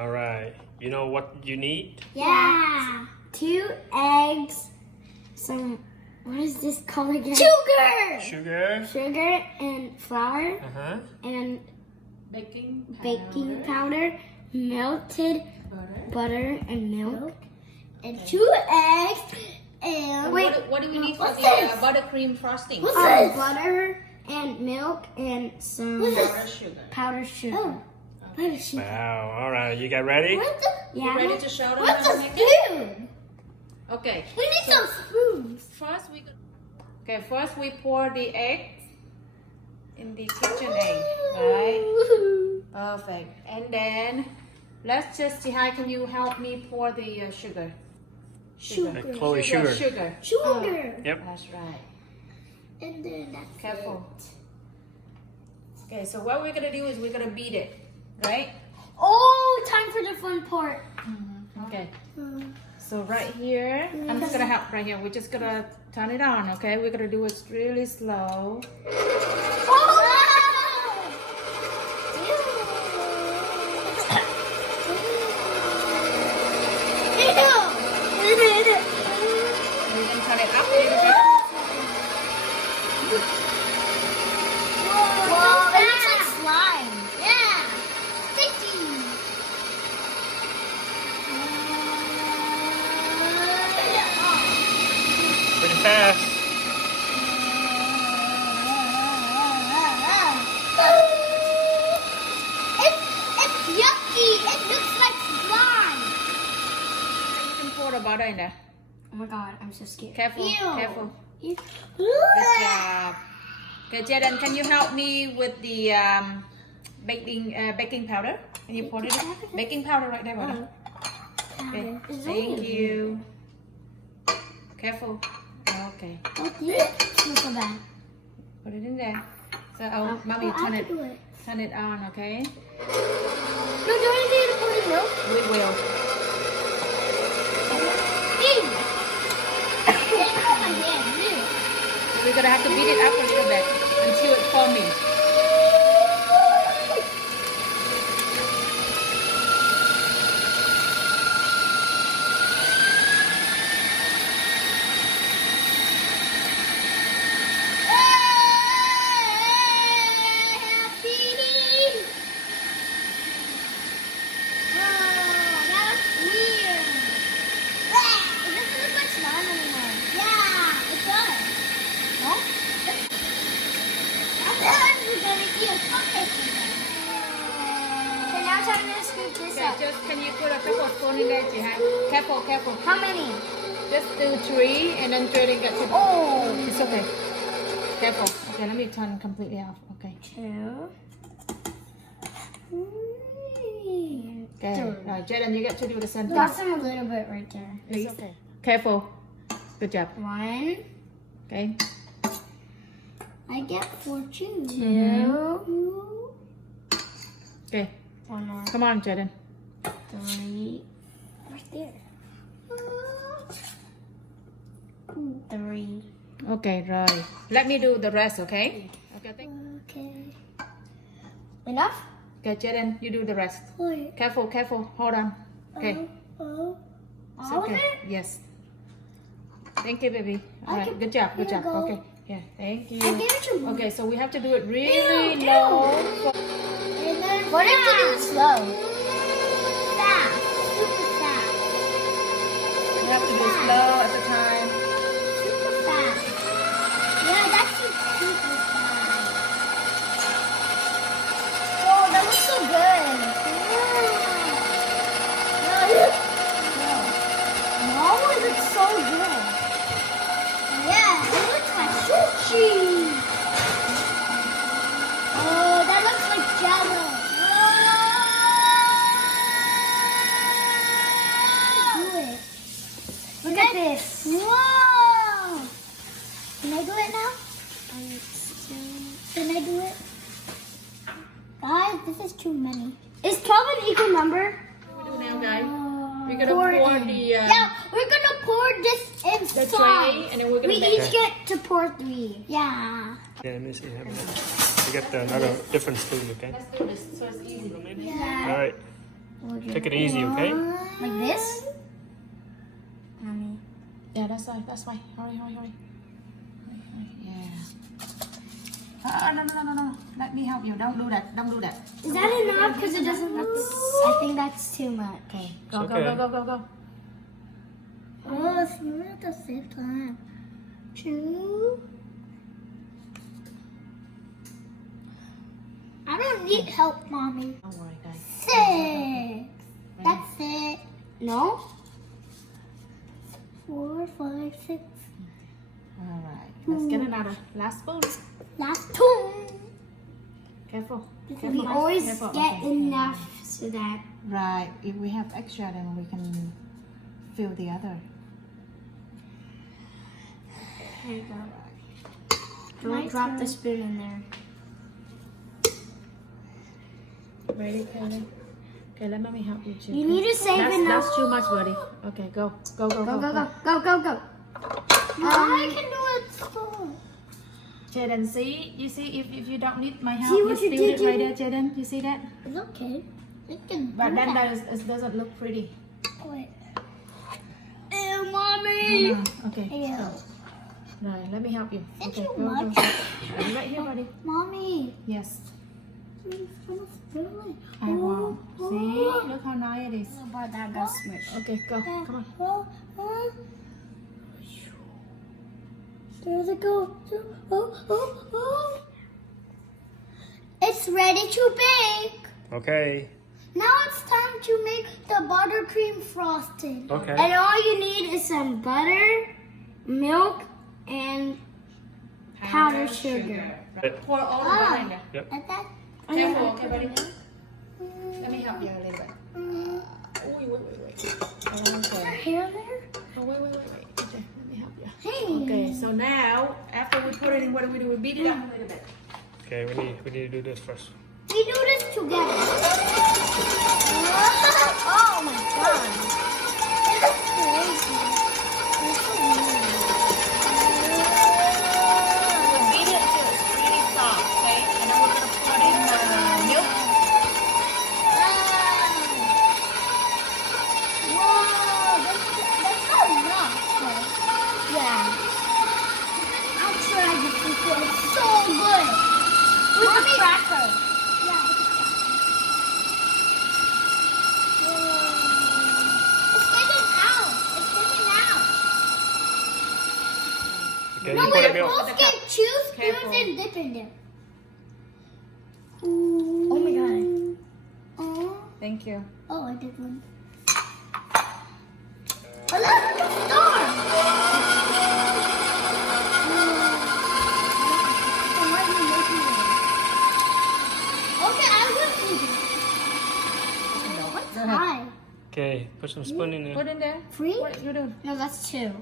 All right. You know what you need? Yeah. 2 eggs. Some, what is this called again? Sugar. Sugar and flour Uh-huh. and Baking powder, melted butter and milk. And 2 eggs. And What do we need for what's the this? buttercream frosting? Butter and milk and some Powdered sugar. powdered sugar. Wow. All right. You got ready? Yeah. Ready to show them What's how a to make it? spoon? Okay. We need some spoons. First we pour the eggs in the kitchen aid, right? Perfect. And then let's just see, how can you help me pour the sugar? Chloe, sugar. Sugar. Yep. That's right. And then that's Careful. Okay, so what we're gonna do is we're gonna beat it, right? Oh, time for the fun part. Okay. So right here, I'm just gonna help right here. We're just gonna turn it on, okay? We're gonna do it really slow. We can turn it up a little bit. Whoa, it looks like slime. Yeah. Sticky. Pretty fast. It's yucky. It looks like slime. You can pour the butter in there. Oh my god, I'm so scared. Careful, Ew. careful. Ew. Good job. Okay, Jayden, can you help me with the baking powder? Can you pour it in? Baking powder right there, brother. Okay, thank you. Careful. Okay, Oh, this super bad. put it in there. So, mommy, turn it on, okay? No, don't you need to put in milk? We will. We're gonna have to beat it up a little bit until it's foaming. Okay, just can you put a couple of spoons in there, Jihan? Careful, careful. How many? Just do 3 and then Jayden gets it. Oh. It's okay. Careful. Okay, let me turn completely off. Okay. 2. Okay. Right, Jayden, you get to do the same thing. Got some a little bit right there. It's okay. Careful. Good job. 1. Okay. I get 4 too. 2. Okay. 1 more. Come on, Jayden. 3. Right there. 3. Okay, right. Let me do the rest, okay? Okay, Okay. Enough? Okay, Jayden, you do the rest. Wait. Careful, careful. Hold on. Okay. It's All of okay. it? Yes. Thank you, baby. All right. Okay, Good job. Good here job. you go. Okay. Yeah. Thank you. I gave it to you. Okay, so we have to do it really Ew, low. And then what if you do it slow? Fast. Super fast. We have to do it slow at the time. Super fast. Yeah, that's super fast. Oh, that looks so good. No, it looks so good. Yeah, it looks like sushi. Oh, that looks like jello. Do it. Look at this. Whoa! Can I do it now? Can I do it? Guys, this is too many. Is 12 an equal number? What do we do now, guys? We're gonna Pour pour it in. the Yeah, we're gonna pour this inside. the tray, and then we're gonna We make each get to pour 3. Yeah. Yeah, let me see. Have a look. You get another different spoon, okay? Let's do this so it's easy. All right. Take it easy, okay? Like this? Mommy. Yeah, that's right. That's why. Hurry. Yeah. No. Let me help you. Don't do that. Is that enough? Because it doesn't look. I think that's too much. Okay. It's okay. Go. Oh, it's moving at the same time. 2. I don't need help, Mommy. Don't worry, guys. 6. That's it. No? 4, 5, 6. All right. Let's get another last spoon. Last 2. Careful. We always Careful. get Okay. enough so that. Right. If we have extra, then we can fill the other. There you go. Don't drop the spoon in there. Ready, Kelly? Okay, let me help you. You need to save enough. That's too much, buddy. Okay, go. Go. I can do it. Jayden, see? You see, if you don't need my help, See you what you still did, it right there, Jayden. You see that? It's okay. It can But do then that. it doesn't look pretty. Wait. Ew, Mommy. Okay. Ew. So, right, let me help you. Thank Okay, you go. much. Are you right here, buddy? Mommy. Yes. It's gonna spill it. I will. See? Look how nice it is. But that got smushed. Okay, go. Come on. There they go. It's ready to bake. Okay. Now it's time to make the buttercream frosting. Okay. And all you need is some butter, milk, and powdered sugar. Pour all the Ah. butter in there. Yep. And that. Careful, okay, buddy? Let me help you a little bit. Mm, Oh, wait. her Okay. hair there? Oh, wait. Okay, let me help you. Hey. Okay, so now, after we put it in, what do? We beat it up a little bit. Okay, we need to do this first. We do this together. Oh my god. That's crazy. That's so weird. Beat it until it's really soft, okay? And then we're gonna put in the milk. Whoa, that's not enough. Yeah. I'll try this before. It's so good. With the cracker. Yeah, with the cracker. It's getting out. Okay, No, you put we're the milk. both get 2 spoons Careful. and dip in there. Oh my god. Oh. Thank you. Oh, I did one. Oh, look, it's a star. Why are you making it? Okay, I will do this. Go ahead. Hi. Okay, put some spoon in Put there. in there. 3? What you doing? No, that's 2.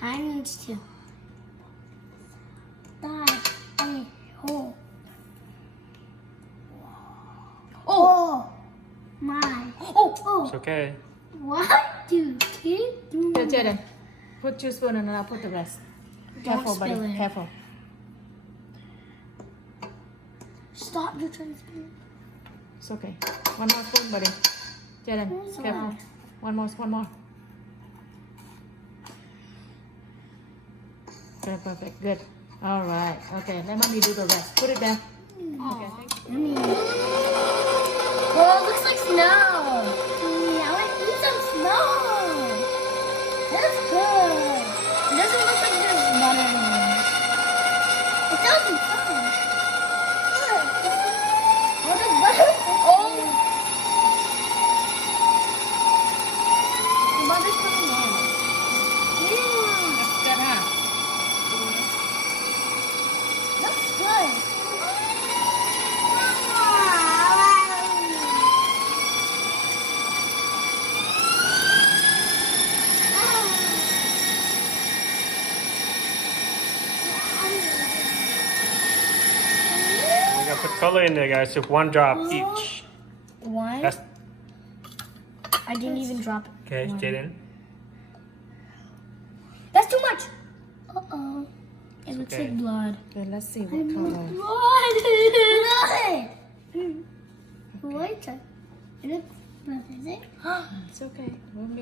Hi means 2. Oh. Oh. My. Oh. It's okay. 1, 2, 3. Here, Jayden. Put 2 spoons and then I'll put the rest. Careful, buddy. spill it. Careful. Stop your transparent. It's okay. One more spoon, buddy. Jayden, Where's the careful. last? One more. Okay, perfect. Good. All right. Okay, let mommy do the rest. Put it there. Okay, thank you. Oh, it looks like snow. Yeah, I want to eat some snow. That's good. It doesn't look like there's butter anymore. It doesn't. What is butter? Oh. The butter's coming out. That's good, huh? Looks good. We gotta put color in there, guys. Just 1 drop each. One. That's I didn't even drop it. okay, Jayden. That's too much. Uh-oh. It looks okay. like blood. Okay, let's see what color. Blood! Blood! Wait. It looks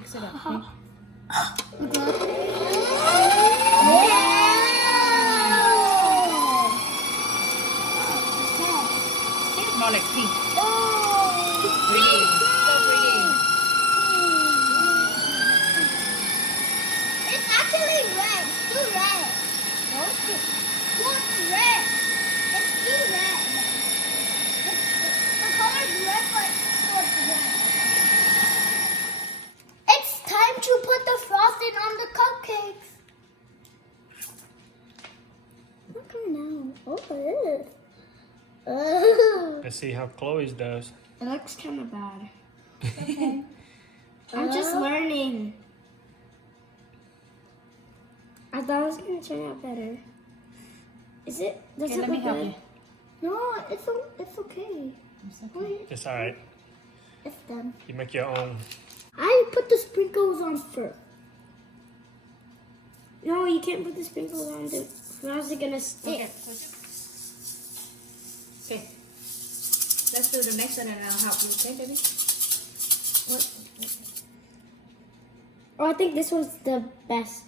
mix it up. Okay? It's more like pink. Pretty. So pretty. It's actually red. It's too red. What's red? It's too red. The color's red, but it's red. It's time to put the frosting on the cupcakes. Okay, now. Oh, Let's see how Chloe's does. it looks kind of bad. Okay. I'm just learning. I thought it was gonna turn out better. Is it? Does Okay, it let me look help good? you. No, it's okay. It's okay. Wait, It's alright. it's done. You make your own. I put the sprinkles on first. No, you can't put the sprinkles on. How's it gonna stick? Okay. Okay. Let's do the next one and I'll help you. Okay, baby? What? Oh, I think this one's the best.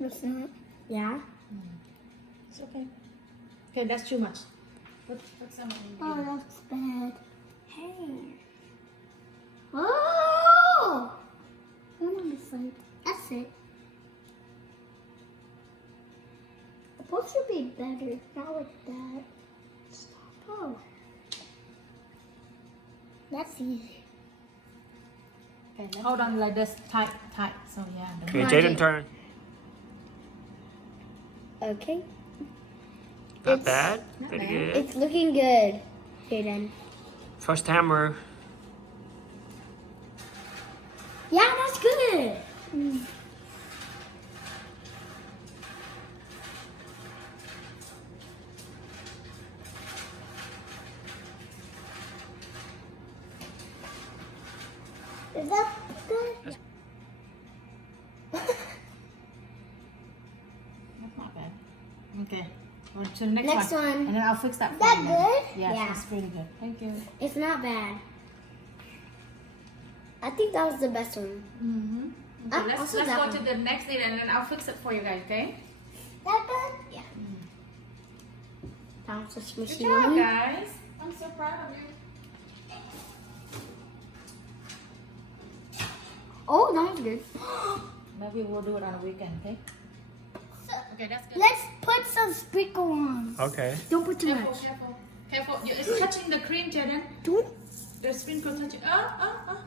It's not. Yeah. It's okay. Okay, that's too much. Put some in Oh, here. that's bad. Hey. Oh! One on the side. That's it. The bowl should be better, not like that. Stop. Oh. That's easy. Okay, hold on like this. Tight. So yeah. Okay, Right. Jayden turn. Okay. Not It's bad. not Pretty bad. good. It's looking good. Jayden. First hammer. Yeah, that's good. Is that good? That's not bad. Okay. On to the next, Next one. And then I'll fix that for That you. good? Yes, Yeah. that's pretty good. Thank you. It's not bad. I think that was the best one. Mm-hmm. Ah, Okay, let's also let's that go one. to the next thing and then I'll fix it for you guys, okay? That good? Yeah. That was just Good machine. job, guys. I'm so proud of you. Oh, that was good. Maybe we'll do it on a weekend, okay? Okay, that's good. Let's put some sprinkle on. Okay. Don't put too Careful, much. careful. It's touching the cream, Jayden. Don't. The sprinkle touching.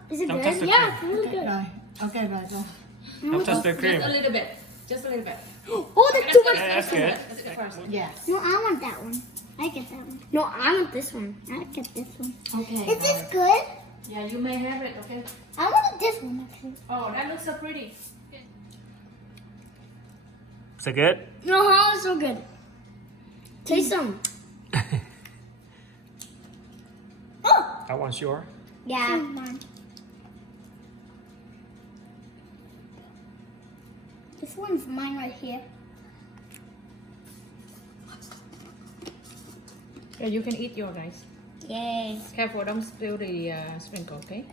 Is it Don't good? touch the Yeah, cream. it's really good. Right. Okay, right. Go. Don't touch the cream. Just a little bit. Just a little bit. Oh, that's too much. Yeah, that's good. That's good first. Yes. No, I want that one. I get that one. No, I want this one. I get this one. Okay. Is this good? Yeah, you may have it, okay? I want this one actually. Oh, that looks so pretty. Is it good? No, it's so good. Taste some. Oh, That one's yours. yeah. This one's mine right here. Yeah, you can eat your guys. Yay. Careful, don't spill the sprinkle, okay?